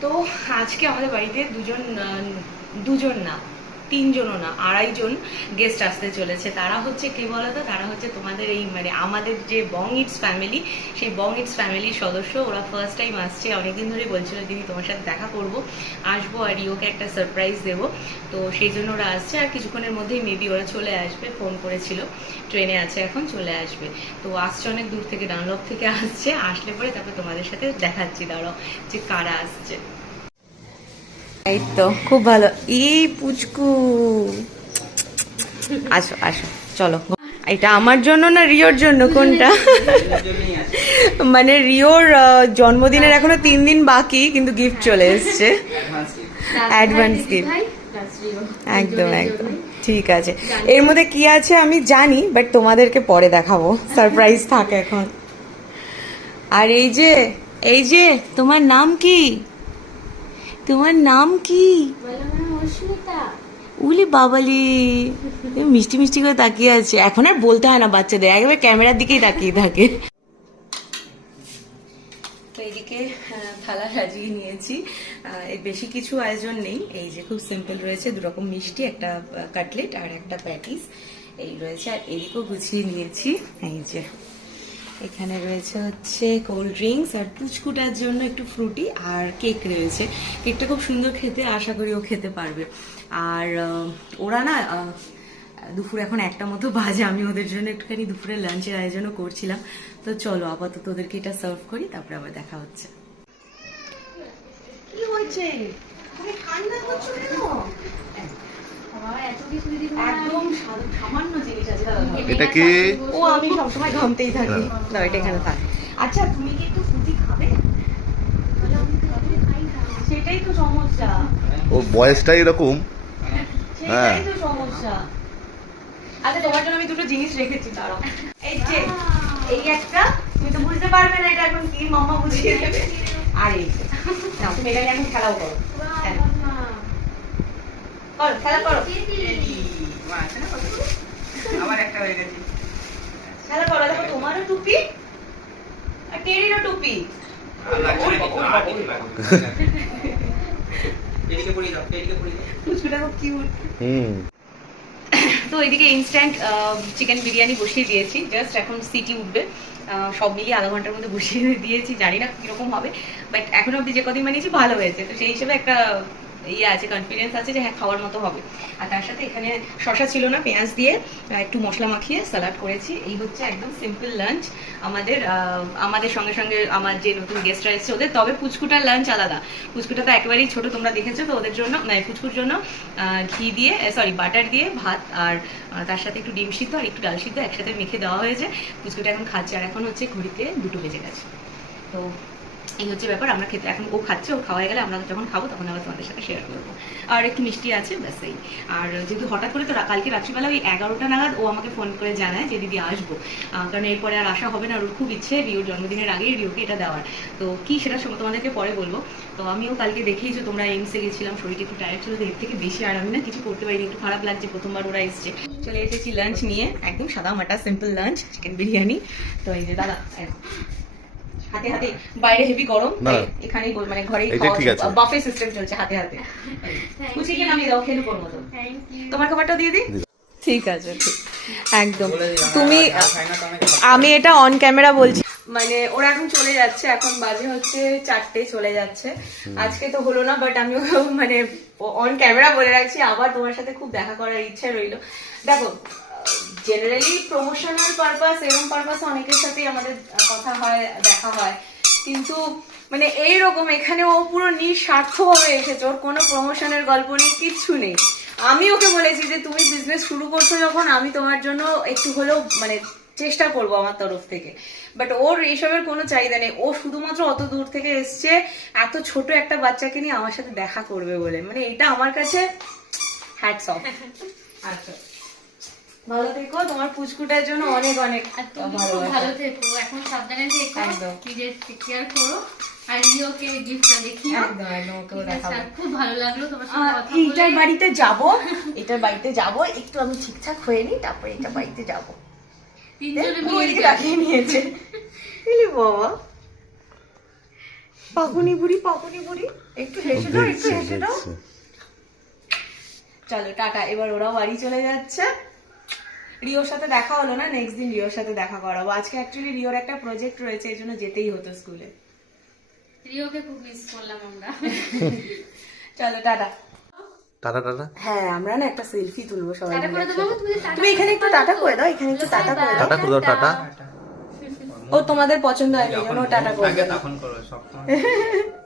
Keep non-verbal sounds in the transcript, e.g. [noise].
তো আজকে আমাদের বাড়িতে দুজন দুজন না। তিনজনও না, আড়াইজন গেস্ট আসতে চলেছে। তারা হচ্ছে কে বলতো? তারা হচ্ছে তোমাদের এই মানে আমাদের যে বং ইটস ফ্যামিলি সেই বং ইটস ফ্যামিলির সদস্য। ওরা ফার্স্ট টাইম আসছে। অনেকদিন ধরে বলছিল, দিদি, তোমার সাথে দেখা করব। আসব আর রিওকে একটা সারপ্রাইজ দেবো। তো সেই জন্য ওরা আসছে। আর কিছুক্ষণের মধ্যেই মেবি ওরা চলে আসবে। ফোন করেছিল। ট্রেনে আছে এখন, চলে আসবে। তো আসছে অনেক দূর থেকে ডানলপ থেকে আসছে। আসলে পরে তারপর তোমাদের সাথে দেখাচ্ছি। দাঁড়াও যে কারা আসছে। এই তো খুব ভালো। এই পুচকু। আসো আসো চলো। এটা আমার জন্য না রিওর জন্য? কোনটা? মানে রিওর জন্মদিনের এখনও তিন দিন বাকি কিন্তু গিফট চলে এসছে। অ্যাডভান্স গিফট একদম একদম। ঠিক আছে। এর মধ্যে কি আছে আমি জানি বাট তোমাদেরকে পরে দেখাবো। সারপ্রাইজ থাকে এখন। আর এই যে এই যে তোমার নাম কি? তোমার নাম কি? উলি বাবালি। তুমি মিষ্টি মিষ্টি করে তাকিয়ে আছে। এখন আর বলতে হয় না বাচ্চাদের একবার ক্যামেরার দিকেই তাকিয়ে থাকে। তো এইদিকে আহ, থালা সাজিয়ে নিয়েছি। এর বেশি কিছু আয়োজন নেই। এই যে খুব সিম্পল রয়েছে দু রকম মিষ্টি একটা কাটলেট আর একটা প্যাটিস এই রয়েছে। আর এদিকেও গুছিয়ে নিয়েছি। এই যে। এখানে রয়েছে হচ্ছে কোল্ড ড্রিঙ্কস আর পুচকুটার জন্য একটু ফ্রুটি আর কেক রয়েছে। কেকটা খুব সুন্দর খেতে, আশা করি ও খেতে পারবে। আর ওরা না দুপুর এখন একটা মতো বাজে, আমি ওদের জন্য একটুখানি দুপুরে লাঞ্চের আয়োজনও করছিলাম। তো চলো, আপাতত ওদেরকে এটা সার্ভ করি, তারপরে আবার দেখা হচ্ছে। কি হয়েছে? একদম সা- সামান্য জিনিস আছে। দাদা এটা কি? ও আমি সবসময় ঘামতেই থাকি। না এটা এখানে থাক। আচ্ছা তুমি কি একটু ফুটি খাবে? সেটাই তো সমস্যা। ও বয়সটাই এরকম। হ্যাঁ। সেটাই তো সমস্যা। আচ্ছা তোমার জন্য আমি দুটো জিনিস রেখেছি দাঁড়াও। এই যে এই একটা তুমি তো বুঝতে পারবে না এটা এখন কি মাম্মা বুঝিয়ে দেবে। আর এই। নাও তুমি এটা নিয়ে এখন খেলাও করো। হ্যাঁ। করো খেলা করো। খেলা করো দেখো তোমারও টুপি আর টেরিরও টুপি। পুচকুটা খুব কিউট হুম। তো এদিকে ইনস্ট্যান্ট চিকেন বিরিয়ানি বসিয়ে দিয়েছি। জাস্ট এখন সিটি উঠবে। সব মিলিয়ে আধা ঘণ্টার মধ্যে বসিয়ে দিয়েছি। জানি না কীরকম হবে বাট এখন অব্দি যে কদিন বানিয়েছি ভালো হয়েছে। তো সেই হিসেবে একটা ইয়ে আছে কনফিডেন্স আছে যে হ্যাঁ খাওয়ার মতো হবে। আর তার সাথে এখানে শশা ছিল না, পেঁয়াজ দিয়ে একটু মশলা মাখিয়ে স্যালাড করেছি। এই হচ্ছে একদম সিম্পল লাঞ্চ আমাদের আমাদের সঙ্গে সঙ্গে আমার যে নতুন গেস্টরা এসেছে, ওদের তবে পুচকুটার লাঞ্চ আলাদা। পুচকুটা তো একেবারেই ছোট, তোমরা দেখেছ তো ওদের জন্য মানে পুচকুর জন্য ঘি দিয়ে সরি বাটার দিয়ে ভাত আর তার সাথে একটু ডিম সিদ্ধ আর একটু ডাল সিদ্ধ একসাথে মেখে দেওয়া হয়েছে। পুচকুটা এখন খাচ্ছে আর এখন হচ্ছে ঘড়িতে দুটো বেজে গেছে। তো এই হচ্ছে ব্যাপার, আমরা খেতে এখন ও খাচ্ছে, ও খাওয়া গেলে আমরা যখন খাব তখন আবার তোমাদের সাথে শেয়ার করব। আর একটু মিষ্টি আছে, ব্যাস এই। আর যেহেতু হঠাৎ করে তো কালকে রাত্রিবেলা ওই এগারোটা নাগাদ ও আমাকে ফোন করে জানায় যে, দিদি, আসব। কারণ এরপরে আর আসা হবে না, ওর খুব ইচ্ছে, রিওর জন্মদিনের আগেই রিওকে এটা দেওয়ার। তো কি সেটা তোমাদেরকে পরে বলব। তো আমিও কালকে দেখেই যে তোমরা এইমসে গেছিলাম, শরীরটা একটু টায়ার্ড ছিল এর থেকে বেশি আর আমি না কিছু করতে পারিনি, একটু খারাপ লাগছে, প্রথমবার ওরা এসছে। চলে এসেছি লাঞ্চ নিয়ে, একদম সাদা মাটা সিম্পল লাঞ্চ চিকেন বিরিয়ানি। তো এই যে, দাদা। হাতে হাতে বাইরে হেভি গরম। এখানেই মানে ঘরেই। বাফে সিস্টেম চলছে হাতে হাতে। কুচি কে নামিয়ে দাও খেলে করব তোমার খাবারটা দিয়ে দিই? ঠিক আছে ঠিক। একদম। তুমি আমি এটা অন ক্যামেরা বলছি। মানে ওরা এখন চলে যাচ্ছে এখন বাজে হচ্ছে চারটে চলে যাচ্ছে। আজকে তো হলো না বাট আমি মানে অন ক্যামেরা বলে রাখছি। আবার তোমার সাথে খুব দেখা করার ইচ্ছা রইল। দেখো জেনারেলি প্রমোশনাল পারপাস এরকম পারপাস অনেকের সাথেই আমাদের কথা হয়, দেখা হয়। কিন্তু মানে এইরকম, এখানে ও পুরো নিঃস্বার্থ ভাবে এসেছে, ওর কোনো প্রমোশনের গল্প নেই, কিচ্ছু নেই। আমি ওকে বলেছি যে, তুমি বিজনেস শুরু করছ যখন, আমি তোমার জন্য একটু হলেও মানে চেষ্টা করব আমার তরফ থেকে। বাট ওর এইসবের কোনো চাহিদা নেই। ও শুধুমাত্র অত দূর থেকে এসছে, এত ছোট একটা বাচ্চাকে নিয়ে আমার সাথে দেখা করবে বলে। মানে এটা আমার কাছে হ্যাটস অফ আচ্ছা। ভালো থেকো তোমার পুচকুটার জন্য অনেক অনেক আর তুমি খুব ভালো থেকো এখন সাবধানে থেকো একদম। নিজের কেয়ার করো। আর রিওকে গিফটটা দেখিও একদম একদম ওকেও দেখাবো। খুব ভালো লাগল তোমার সাথে আহ, কথা এইটার বাড়িতে যাব এটার বাড়িতে যাব একটু আমি ঠিকঠাক হয়ে নিই তারপরে এটা বাড়িতে যাব। তিনজনে মিলে রাখিয়ে নিয়েছে। এলি বাবা। পাকুনি বুড়ি পাকুনি বুড়ি। একটু হেসে দাও একটু হেসে দাও। চলো টাটা। এবার ওরাও বাড়ি চলে যাচ্ছে। রিওর সাথে দেখা হলো না নেক্সট দিন রিওর সাথে দেখা করাবো। আজকে অ্যাকচুয়ালি রিওর একটা প্রজেক্ট রয়েছে এই জন্য যেতেই হতো স্কুলে রিওকে খুব মিস করলাম আমরা। [laughs] চলো টাটা। Tata tata. হ্যাঁ আমরা না একটা সেলফি তুলবো সবাই করে তুমি টাটা তুমি এখানে একটু টাটা করে দাও এখানে একটু টাটা করে দাও। টাটা করে দাও টাটা। ও তোমাদের পছন্দ জন্য ও টাটা আগে তখন করো সব [laughs]